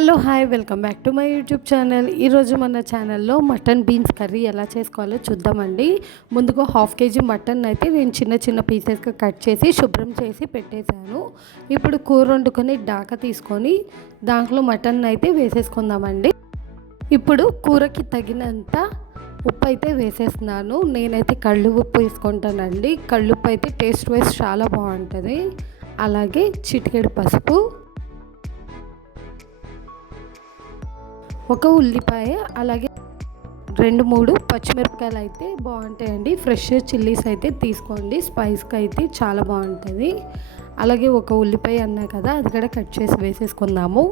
Hello hi welcome back to my YouTube channel. ఈరోజు మన ఛానల్లో మటన్ బీన్స్ కర్రీ ఎలా చేసుకోవాలో చూద్దామండి. ముందుగా 1/2 kg మటన్ అయితే నేను చిన్న చిన్న పీసెస్గా కట్ చేసి శుభ్రం చేసి పెట్టేశాను. ఇప్పుడు కూర వండుకొని డాక తీసుకొని దాంట్లో మటన్ అయితే వేసేసుకుందామండి. ఇప్పుడు కూరకి తగినంత ఉప్పు అయితే వేసేస్తున్నాను. నేనైతే కళ్ళు ఉప్పు వేసుకుంటానండి. కళ్ళుప్పు అయితే టేస్ట్ వైజ్ చాలా బాగుంటుంది. అలాగే చిటికెడు పసుపు, ఒక ఉల్లిపాయ, అలాగే 2-3 పచ్చిమిరపకాయలు అయితే బాగుంటాయండి. ఫ్రెష్ చిల్లీస్ అయితే తీసుకోండి, స్పైస్కి అయితే చాలా బాగుంటుంది. అలాగే ఒక ఉల్లిపాయ అన్నా కదా, అది కూడా కట్ చేసి వేసేసుకుందాము.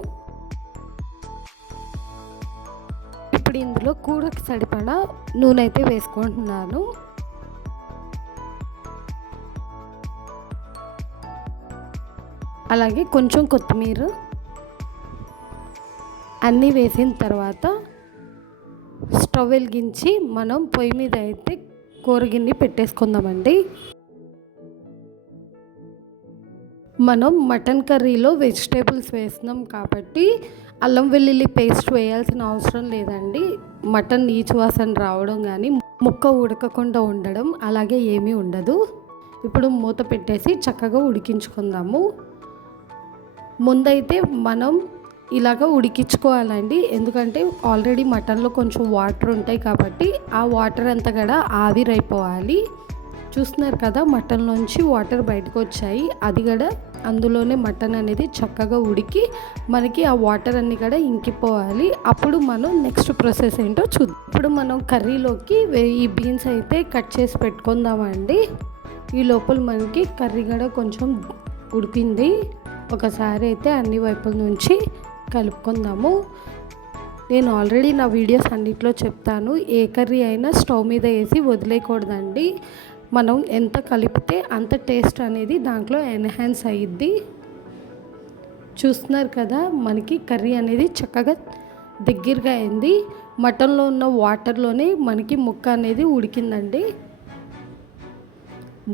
ఇప్పుడు ఇందులో కూరకి సరిపడా నూనె అయితే వేసుకుంటున్నాను. అలాగే కొంచెం కొత్తిమీర అన్నీ వేసిన తర్వాత స్టవ్ వెలిగించి మనం పొయ్యి మీద అయితే కూర గిన్నె పెట్టేసుకుందామండి. మనం మటన్ కర్రీలో వెజిటేబుల్స్ వేస్తున్నాం కాబట్టి అల్లం వెల్లుల్లి పేస్ట్ వేయాల్సిన అవసరం లేదండి. మటన్ నీచు వాసన రావడం కానీ ముక్క ఉడకకుండా ఉండడం అలాగే ఏమీ ఉండదు. ఇప్పుడు మూత పెట్టేసి చక్కగా ఉడికించుకుందాము. ముందైతే మనం ఇలాగ ఉడికించుకోవాలండి. ఎందుకంటే ఆల్రెడీ మటన్లో కొంచెం వాటర్ ఉంటాయి కాబట్టి ఆ వాటర్ అంతా కూడా ఆవిరైపోవాలి. చూస్తున్నారు కదా, మటన్లోంచి వాటర్ బయటకు వచ్చాయి. అది కూడా అందులోనే మటన్ అనేది చక్కగా ఉడికి మనకి ఆ వాటర్ అన్నీ కూడా ఇంకిపోవాలి. అప్పుడు మనం నెక్స్ట్ ప్రాసెస్ ఏంటో చూద్దాం. ఇప్పుడు మనం కర్రీలోకి ఈ బీన్స్ అయితే కట్ చేసి పెట్టుకుందామండి. ఈ లోపల మనకి కర్రీ కూడా కొంచెం ఉడికింది. ఒకసారి అయితే అన్ని వైపుల నుంచి కలుపుకుందాము. నేను ఆల్రెడీ నా వీడియోస్ అన్నిట్లో చెప్తాను, ఏ కర్రీ అయినా స్టవ్ మీద వేసి వదిలేయకూడదండి. మనం ఎంత కలిపితే అంత టేస్ట్ అనేది దాంట్లో ఎన్హాన్స్ అయ్యిద్ది. చూస్తున్నారు కదా, మనకి కర్రీ అనేది చక్కగా దగ్గరగా అయింది. మటన్లో ఉన్న వాటర్లోనే మనకి ముక్క అనేది ఉడికిందండి.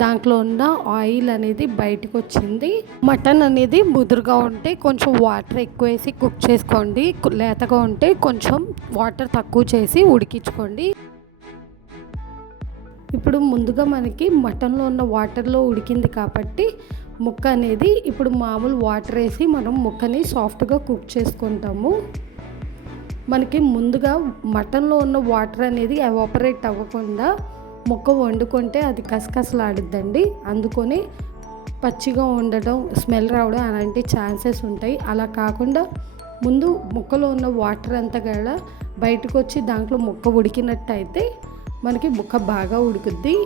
దాంట్లో ఉన్న ఆయిల్ అనేది బయటకు వచ్చింది. మటన్ అనేది ముదురుగా ఉంటే కొంచెం వాటర్ ఎక్కువ వేసి కుక్ చేసుకోండి. లేతగా ఉంటే కొంచెం వాటర్ తక్కువ చేసి ఉడికించుకోండి. ఇప్పుడు ముందుగా మనకి మటన్లో ఉన్న వాటర్లో ఉడికింది కాబట్టి ముక్క అనేది ఇప్పుడు మామూలు వాటర్ వేసి మనం ముక్కని సాఫ్ట్గా కుక్ చేసుకుంటాము. మనకి ముందుగా మటన్లో ఉన్న వాటర్ అనేది ఎవాపరేట్ అవ్వకుండా ముక్క వండుకుంటే అది కసకసలాడుద్దండి. అందుకొని పచ్చిగా ఉండడం, స్మెల్ రావడం అలాంటి ఛాన్సెస్ ఉంటాయి. అలా కాకుండా ముందు ముక్కలో ఉన్న వాటర్ అంతా కూడా బయటకు వచ్చి దాంట్లో ముక్క ఉడికినట్టు అయితే మనకి ముక్క బాగా ఉడుకుద్ది.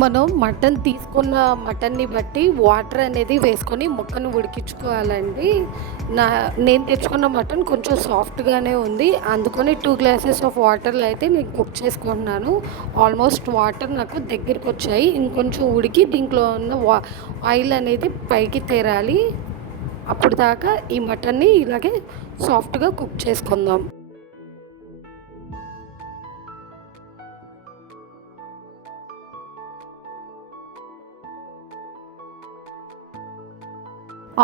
మనం మటన్ తీసుకున్న మటన్ని బట్టి వాటర్ అనేది వేసుకొని ముక్కను ఉడికించుకోవాలండి. నేను తెచ్చుకున్న మటన్ కొంచెం సాఫ్ట్గానే ఉంది. అందుకని 2 glasses ఆఫ్ వాటర్లో అయితే నేను కుక్ చేసుకుంటున్నాను. ఆల్మోస్ట్ వాటర్ నాకు దగ్గరికి వచ్చాయి. ఇంకొంచెం ఉడికి దీంట్లో ఉన్న ఆయిల్ అనేది పైకి తేరాలి. అప్పుడు దాకా ఈ మటన్ని ఇలాగే సాఫ్ట్గా కుక్ చేసుకుందాం.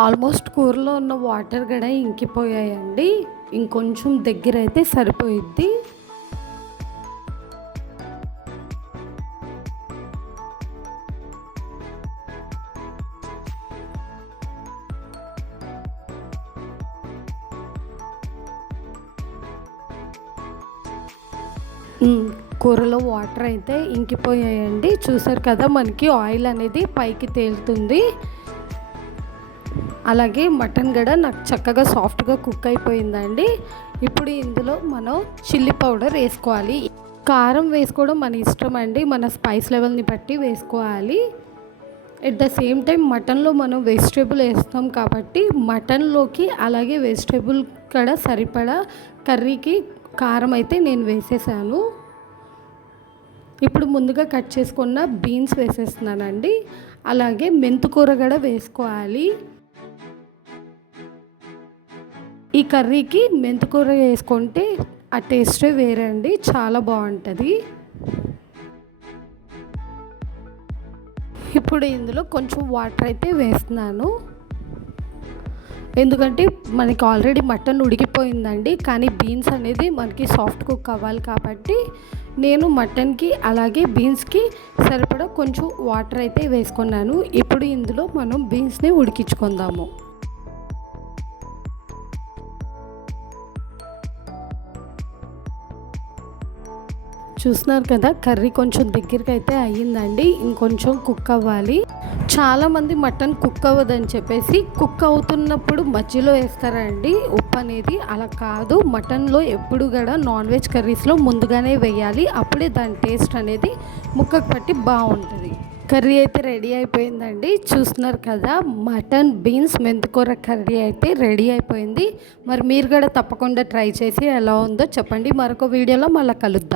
ఆల్మోస్ట్ కూరలో ఉన్న వాటర్ కూడా ఇంకిపోయాయండి. ఇంకొంచెం దగ్గర అయితే సరిపోయిద్ది. కూరలో వాటర్ అయితే ఇంకిపోయాయండి. చూసారు కదా, మనకి ఆయిల్ అనేది పైకి తేలుతుంది. అలాగే మటన్ కూడా నాకు చక్కగా సాఫ్ట్గా కుక్ అయిపోయిందండి. ఇప్పుడు ఇందులో మనం చిల్లీ పౌడర్ వేసుకోవాలి. కారం వేసుకోవడం మన ఇష్టం అండి, మన స్పైస్ లెవెల్ని బట్టి వేసుకోవాలి. ఎట్ ద సేమ్ టైం మటన్లో మనం వెజిటేబుల్ వేస్తాం కాబట్టి మటన్లోకి అలాగే వెజిటేబుల్ కూడా సరిపడా కర్రీకి కారం అయితే నేను వేసేసాను. ఇప్పుడు ముందుగా కట్ చేసుకున్న బీన్స్ వేసేస్తున్నానండి. అలాగే మెంతికూర కూడా వేసుకోవాలి. ఈ కర్రీకి మెంతికూర వేసుకుంటే ఆ టేస్టే వేరే అండి, చాలా బాగుంటుంది. ఇప్పుడు ఇందులో కొంచెం వాటర్ అయితే వేస్తున్నాను. ఎందుకంటే మనకి ఆల్రెడీ మటన్ ఉడికిపోయిందండి, కానీ బీన్స్ అనేది మనకి సాఫ్ట్ కుక్ అవ్వాలి కాబట్టి నేను మటన్కి అలాగే బీన్స్కి సరిపడా కొంచెం వాటర్ అయితే వేసుకున్నాను. ఇప్పుడు ఇందులో మనం బీన్స్ని ఉడికించుకుందాము. చూస్తున్నారు కదా, కర్రీ కొంచెం దగ్గరికి అయితే అయ్యిందండి, ఇంకొంచెం కుక్ అవ్వాలి. చాలామంది మటన్ కుక్ అవ్వదని చెప్పేసి కుక్ అవుతున్నప్పుడు మధ్యలో వేస్తారండి ఉప్పు అనేది. అలా కాదు, మటన్లో ఎప్పుడు కూడా నాన్ వెజ్ కర్రీస్లో ముందుగానే వేయాలి, అప్పుడే దాని టేస్ట్ అనేది ముక్కకు పట్టి బాగుంటుంది. కర్రీ అయితే రెడీ అయిపోయిందండి. చూస్తున్నారు కదా, మటన్ బీన్స్ మెంతికూర కర్రీ అయితే రెడీ అయిపోయింది. మరి మీరు కూడా తప్పకుండా ట్రై చేసి ఎలా ఉందో చెప్పండి. మరొక వీడియోలో మళ్ళీ కలుద్దాం.